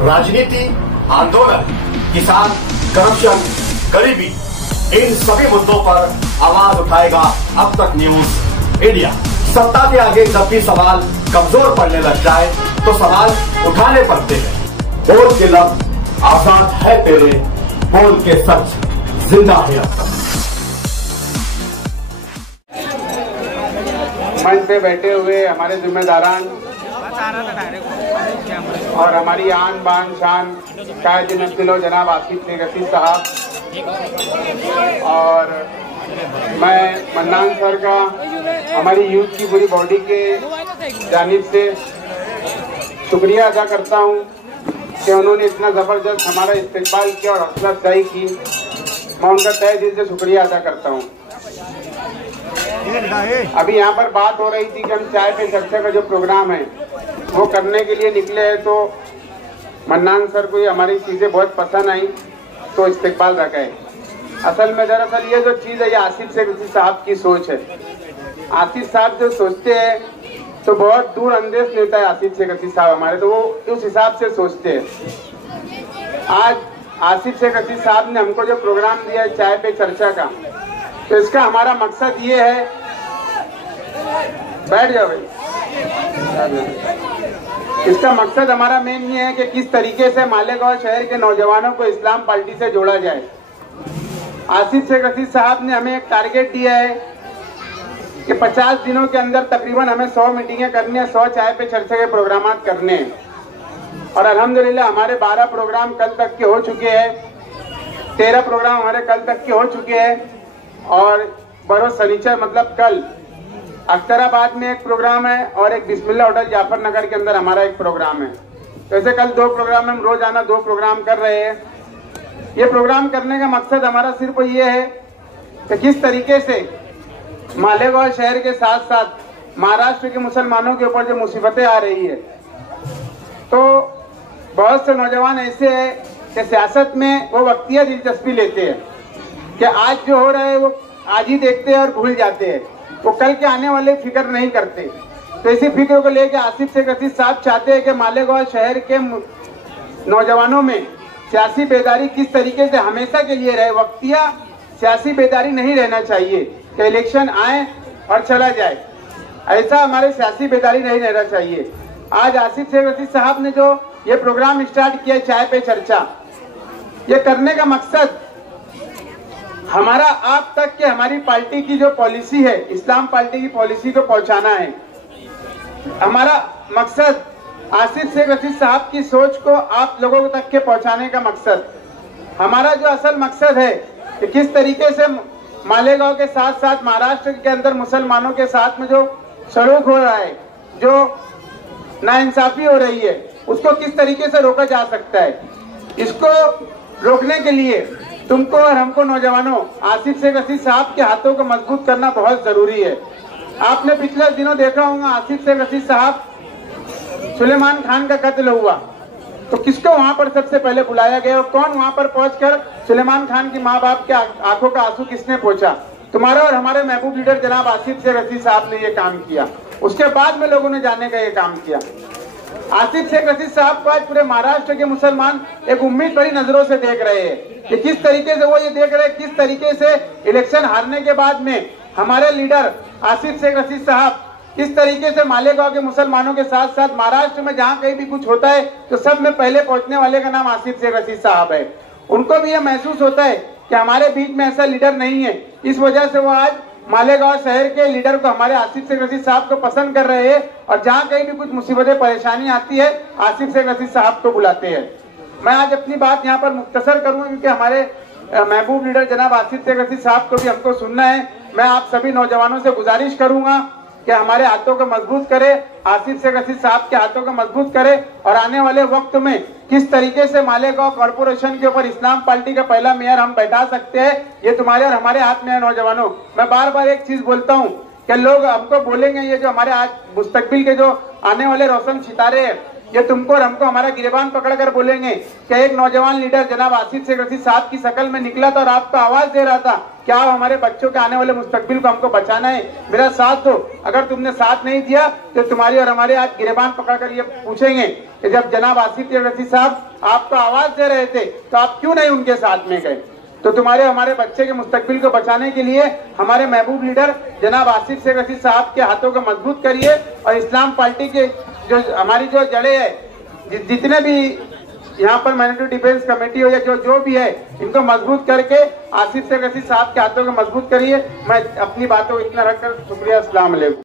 राजनीति, आंदोलन, किसान, करप्शन, गरीबी, इन सभी मुद्दों पर आवाज उठाएगा अब तक न्यूज इंडिया। सत्ता के आगे जब भी सवाल कमजोर पड़ने लग जाए तो सवाल उठाने पड़ते हैं। बोल के लफ्ज आजाद है तेरे, बोल के सच जिंदा है अब तक। मंच पे बैठे हुए हमारे जिम्मेदारान और हमारी आन बान शान कायद नस्लो जनाब आसिफ शेख रशीद साहब, और मैं मन्नान सर का हमारी यूथ की पूरी बॉडी के जानिब से शुक्रिया अदा करता हूं कि उन्होंने इतना ज़बरदस्त हमारा इस्तेकबाल किया और हौसला अफजाई की। मैं उनका तहे दिल से शुक्रिया अदा करता हूं। अभी यहाँ पर बात हो रही थी कि हम चाय पे चर्चा का जो प्रोग्राम है वो करने के लिए निकले हैं, तो मन्नान सर को ये हमारी चीज़ें बहुत पसंद आई तो इस्तेकबाल रखा है। असल में दरअसल ये जो चीज़ है ये आसिफ शेख रशीद साहब की सोच है। आसिफ साहब जो सोचते हैं तो बहुत दूर अंदेश लेता है आसिफ शेख रशीद साहब हमारे, तो वो उस हिसाब से सोचते हैं। आज आसिफ शेख रशीद साहब ने हमको जो प्रोग्राम दिया है चाय पे चर्चा का, तो इसका हमारा मकसद ये है, बैठ जाओ भाई, इसका मकसद हमारा मेन ये है कि किस तरीके से मालेगांव शहर के नौजवानों को इस्लाम पार्टी से जोड़ा जाए। आसिफ शेख रशीद साहब ने हमें एक टारगेट दिया है कि 50 दिनों के अंदर तकरीबन हमें 100 मीटिंगें करनी है, 100 चाय पे चर्चा के प्रोग्राम करने हैं। और अल्हम्दुलिल्लाह हमारे 12 प्रोग्राम कल तक के हो चुके हैं, 13 प्रोग्राम हमारे कल तक के हो चुके हैं। और बरोज शनिचर मतलब कल अख्तराबाद में एक प्रोग्राम है और एक बिस्मिल्लाह होटल जाफर नगर के अंदर हमारा एक प्रोग्राम है। वैसे कल 2 प्रोग्राम, हम रोजाना 2 प्रोग्राम कर रहे हैं। ये प्रोग्राम करने का मकसद हमारा सिर्फ ये है कि किस तरीके से मालेगांव शहर के साथ साथ महाराष्ट्र के मुसलमानों के ऊपर जो मुसीबतें आ रही है, तो बहुत से नौजवान ऐसे हैं कि सियासत में वो वक्तिया दिलचस्पी लेते हैं कि आज जो हो रहा है वो आज ही देखते हैं और भूल जाते हैं, वो कल के आने वाले फिक्र नहीं करते। तो इसी फिक्र को लेकर आसिफ शेख रशीद साहब चाहते हैं कि मालेगांव शहर के नौजवानों में सियासी बेदारी किस तरीके से हमेशा के लिए रहे। वक्तिया सियासी बेदारी नहीं रहना चाहिए कि इलेक्शन आए और चला जाए, ऐसा हमारे सियासी बेदारी नहीं रहना चाहिए। आज आसिफ शेख रशीद साहब ने जो ये प्रोग्राम स्टार्ट किया चाय पे चर्चा, ये करने का मकसद हमारा आप तक के हमारी पार्टी की जो पॉलिसी है, इस्लाम पार्टी की पॉलिसी को पहुंचाना है। हमारा मकसद आसिफ शेख रशीद साहब की सोच को आप लोगों तक के पहुंचाने का मकसद। हमारा जो असल मकसद है कि किस तरीके से मालेगांव के साथ साथ महाराष्ट्र के अंदर मुसलमानों के साथ में जो सलूक हो रहा है, जो नाइंसाफी हो रही है, उसको किस तरीके से रोका जा सकता है। इसको रोकने के लिए तुमको और हमको नौजवानों आसिफ शेख रशीद साहब के हाथों को मजबूत करना बहुत जरूरी है। आपने पिछले दिनों देखा होगा आसिफ शेख रशीद साहब, सुलेमान खान का कत्ल हुआ तो किसको वहां पर सबसे पहले बुलाया गया और कौन वहां पर पहुंचकर सुलेमान खान की माँ बाप के आंखों का आंसू किसने पोंछा? तुम्हारा और हमारे महबूब लीडर जनाब आसिफ शेख रशीद साहब ने ये काम किया। उसके बाद में लोगों ने जाने का ये काम किया। आसिफ शेख रशीद साहब को आज पूरे महाराष्ट्र के मुसलमान एक उम्मीद भरी नजरों से देख रहे हैं कि किस तरीके से वो ये देख रहे हैं किस तरीके से इलेक्शन हारने के बाद में हमारे लीडर आसिफ शेख रशीद साहब किस तरीके से मालेगांव के मुसलमानों के साथ साथ महाराष्ट्र में जहां कहीं भी कुछ होता है तो सब में पहले पहुंचने वाले का नाम आसिफ शेख रशीद साहब है। उनको भी यह महसूस होता है कि हमारे बीच में ऐसा लीडर नहीं है, इस वजह से वो आज मालेगांव शहर के लीडर को हमारे आसिफ शेख रशीद साहब को पसंद कर रहे हैं और जहां कहीं भी कुछ मुसीबतें परेशानी आती है आसिफ शेख रशीद साहब को बुलाते हैं। मैं आज अपनी बात यहाँ पर मुख्तसर करूंगा क्योंकि हमारे महबूब लीडर जनाब आसिफ शेख रशीद साहब को भी हमको सुनना है। मैं आप सभी नौजवानों से गुजारिश करूंगा कि हमारे हाथों को मजबूत करे, आसिफ शेख रशीद साहब के हाथों को मजबूत करे और आने वाले वक्त में किस तरीके से मालेगांव कॉर्पोरेशन के ऊपर इस्लाम पार्टी का पहला मेयर हम बैठा सकते हैं, ये तुम्हारे और हमारे हाथ में है। नौजवानों, मैं बार बार एक चीज बोलता हूँ कि लोग हमको बोलेंगे ये जो हमारे आज मुस्तकबिल के जो आने वाले रोशन सितारे हैं ये तुमको और हमको हमारा गिरेबान पकड़कर बोलेंगे कि एक नौजवान लीडर जनाब आसिफ शेख रशीद साहब की शक्ल में निकला था और आपको आवाज दे रहा था, क्या हमारे बच्चों के आने वाले मुस्तकबिल को हमको बचाना है, मेरा साथ दो। अगर तुमने साथ नहीं दिया तो तुम्हारी और हमारे आज गिरेबान पकड़कर ये पूछेंगे कि जब जनाब आसिफ शेख रशीद साहब आपको आवाज दे रहे थे तो आप क्यों नहीं उनके साथ में गए। तो तुम्हारे हमारे बच्चे के मुस्तकबिल को बचाने के लिए हमारे महबूब लीडर जनाब आसिफ शेख रशीद साहब के हाथों को मजबूत करिए और इस्लाम पार्टी के जो हमारी जो जड़ें है, जितने भी यहाँ पर माइनॉरिटी डिफेंस कमेटी हो या जो भी है, इनको मजबूत करके आसिफ शेख रशीद साहब के हाथों को मजबूत करिए। मैं अपनी बातों को इतना रखकर शुक्रिया, अस्सलाम वालेकुम।